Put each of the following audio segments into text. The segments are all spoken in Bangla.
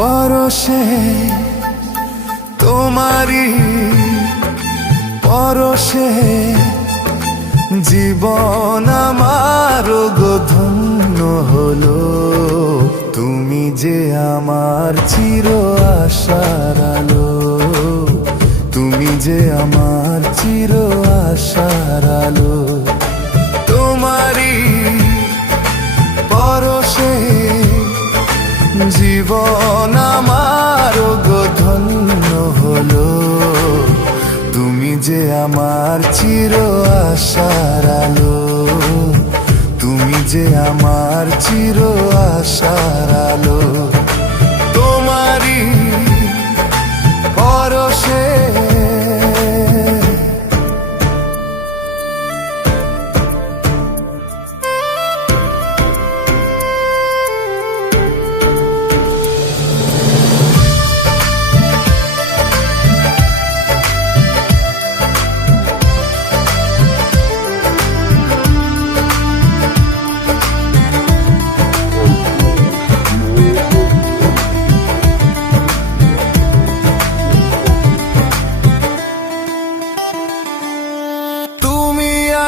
পরশে তোমারি পরশে জীবন আমার গো ধন্য হলো। তুমি যে আমার চির আশার আলো, তুমি যে আমার চির আশার আলো। তোমারি পরশে জীবন আমার গো ধন্য হলো। তুমি যে আমার চির আশার আলো, তুমি যে আমার চির আশার আলো। তোমারি পরশে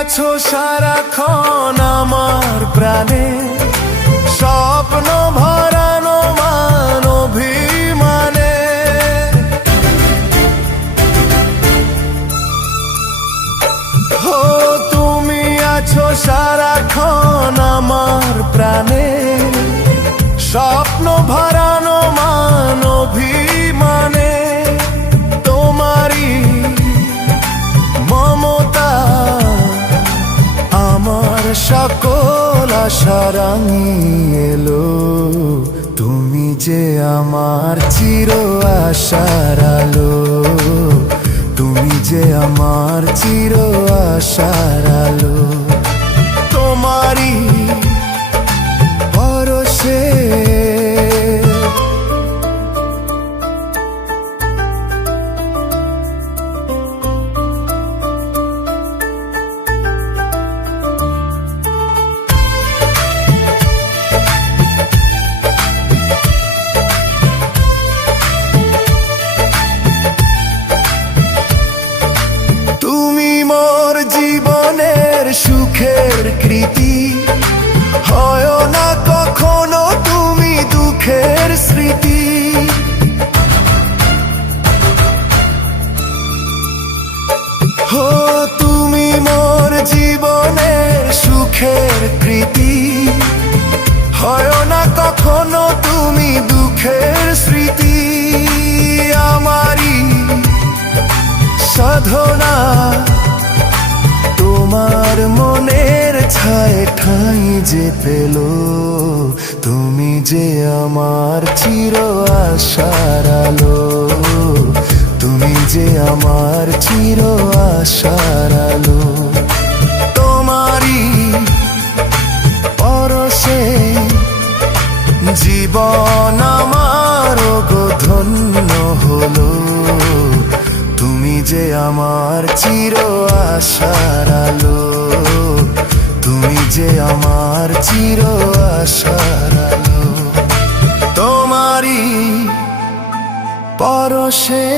আছো সারাক্ষণ আমার প্রাণে, স্বপ্ন ভরানো মান অভিমানে। হো তুমি আছো সারাক্ষণ আমার প্রাণে, স্বপ্ন ভরানো মান অভিমানে। তোমারি মমতা আমার সকল আশা রাঙিয়ে এলো। তুমি যে আমার চির আশার আলো, তুমি যে আমার চির আশার আলো। তোমারি পরশে সুখের কৃতি, হয় না কখনো তুমি দুঃখের স্মৃতি। হো তুমি মোর জীবনের সুখের কৃতি, হয় না কখনো তুমি দুঃখের স্মৃতি। আমারি সাধনা তোমার মনের ছায় ঠাঁই যে পেল। তুমি যে আমার চির আশার আলো, তুমি যে আমার চির আশার আলো। তোমারি পরশে জীবন আমার গো ধন্য হলো। তুমি যে আমার চির আশার আলো, তুমি যে আমার চির আশার আলো। তোমারি পরশে